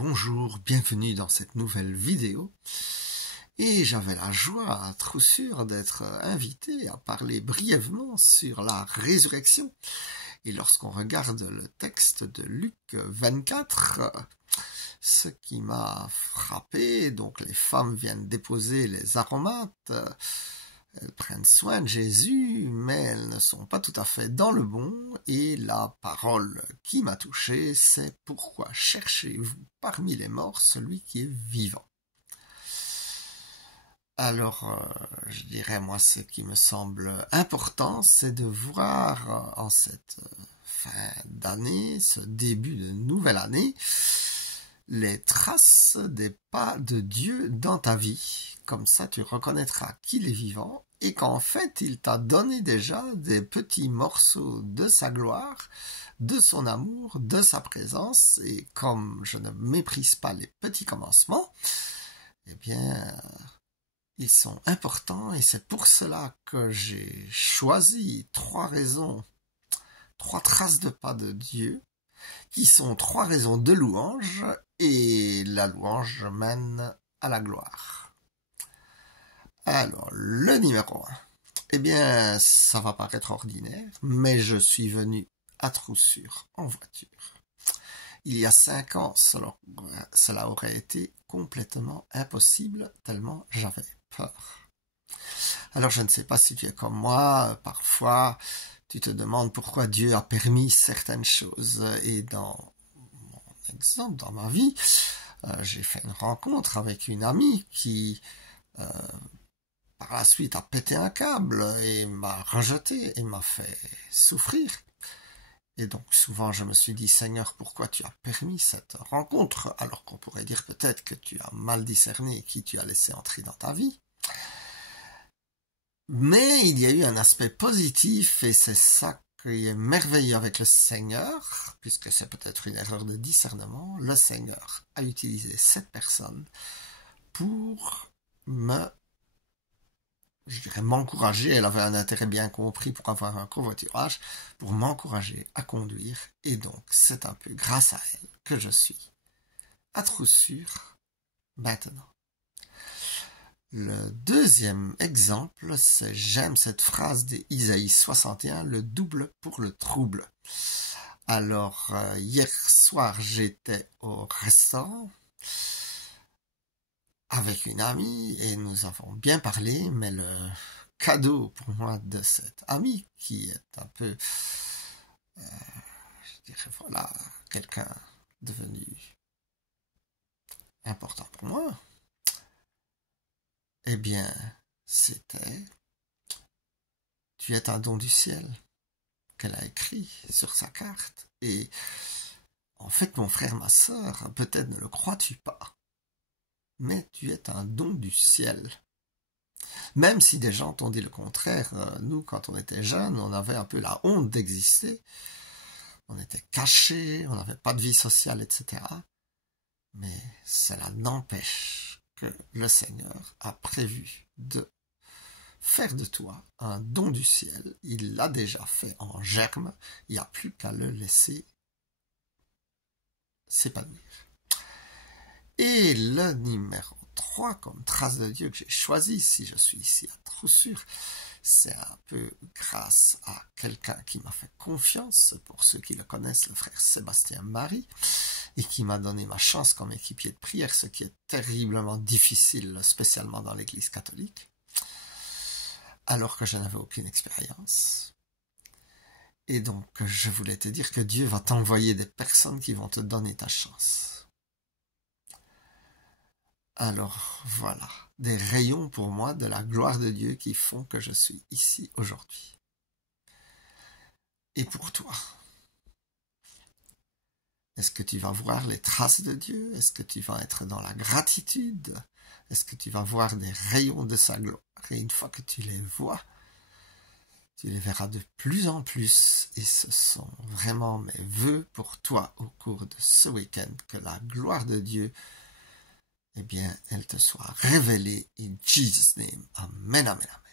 Bonjour, bienvenue dans cette nouvelle vidéo. Et j'avais la joie, trop sûr, d'être invité à parler brièvement sur la résurrection. Et lorsqu'on regarde le texte de Luc 24, ce qui m'a frappé, donc les femmes viennent déposer les aromates, elles prennent soin de Jésus, mais elles ne sont pas tout à fait dans le bon, et la parole qui m'a touché, c'est « Pourquoi cherchez-vous parmi les morts celui qui est vivant ?» Alors, je dirais, moi, ce qui me semble important, c'est de voir en cette fin d'année, ce début de nouvelle année, les traces des pas de Dieu dans ta vie. Comme ça, tu reconnaîtras qu'il est vivant et qu'en fait, il t'a donné déjà des petits morceaux de sa gloire, de son amour, de sa présence. Et comme je ne méprise pas les petits commencements, eh bien, ils sont importants et c'est pour cela que j'ai choisi 3 raisons, 3 traces de pas de Dieu, qui sont 3 raisons de louange, et la louange mène à la gloire. Alors, le numéro 1. Eh bien, ça va paraître ordinaire, mais je suis venu à Troussure en voiture. Il y a 5 ans, cela aurait été complètement impossible, tellement j'avais peur. Alors, je ne sais pas si tu es comme moi, parfois, tu te demandes pourquoi Dieu a permis certaines choses. Et dans mon exemple, dans ma vie, j'ai fait une rencontre avec une amie qui, par la suite, a pété un câble et m'a rejeté et m'a fait souffrir. Et donc souvent je me suis dit, Seigneur, pourquoi tu as permis cette rencontre, alors qu'on pourrait dire peut-être que tu as mal discerné qui tu as laissé entrer dans ta vie. Mais il y a eu un aspect positif, et c'est ça qui est merveilleux avec le Seigneur, puisque c'est peut-être une erreur de discernement. Le Seigneur a utilisé cette personne pour m'encourager. Elle avait un intérêt bien compris pour avoir un covoiturage, pour m'encourager à conduire. Et donc, c'est un peu grâce à elle que je suis à Troussure maintenant. Le deuxième exemple, c'est j'aime cette phrase d'Isaïe 61, le double pour le trouble. Alors, hier soir, j'étais au restaurant avec une amie et nous avons bien parlé, mais le cadeau pour moi de cette amie, qui est un peu, je dirais, voilà, quelqu'un devenu important pour moi, eh bien, c'était « Tu es un don du ciel » qu'elle a écrit sur sa carte. Et en fait, mon frère, ma sœur, peut-être ne le crois-tu pas, mais tu es un don du ciel. Même si des gens t'ont dit le contraire, nous, quand on était jeunes, on avait un peu la honte d'exister. On était cachés, on n'avait pas de vie sociale, etc. Mais cela n'empêche que le Seigneur a prévu de faire de toi un don du ciel. Il l'a déjà fait en germe, il n'y a plus qu'à le laisser s'épanouir. Et le numéro 3 comme trace de Dieu que j'ai choisi, si je suis ici à Troussure, c'est un peu grâce à quelqu'un qui m'a fait confiance, pour ceux qui le connaissent, le frère Sébastien Marie, et qui m'a donné ma chance comme équipier de prière, ce qui est terriblement difficile, spécialement dans l'église catholique, alors que je n'avais aucune expérience. Et donc, je voulais te dire que Dieu va t'envoyer des personnes qui vont te donner ta chance. Alors, voilà, des rayons pour moi de la gloire de Dieu qui font que je suis ici aujourd'hui. Et pour toi, est-ce que tu vas voir les traces de Dieu? Est-ce que tu vas être dans la gratitude? Est-ce que tu vas voir des rayons de sa gloire? Et une fois que tu les vois, tu les verras de plus en plus. Et ce sont vraiment mes vœux pour toi au cours de ce week-end, que la gloire de Dieu, eh bien, elle te soit révélée in Jesus' name. Amen, amen, amen.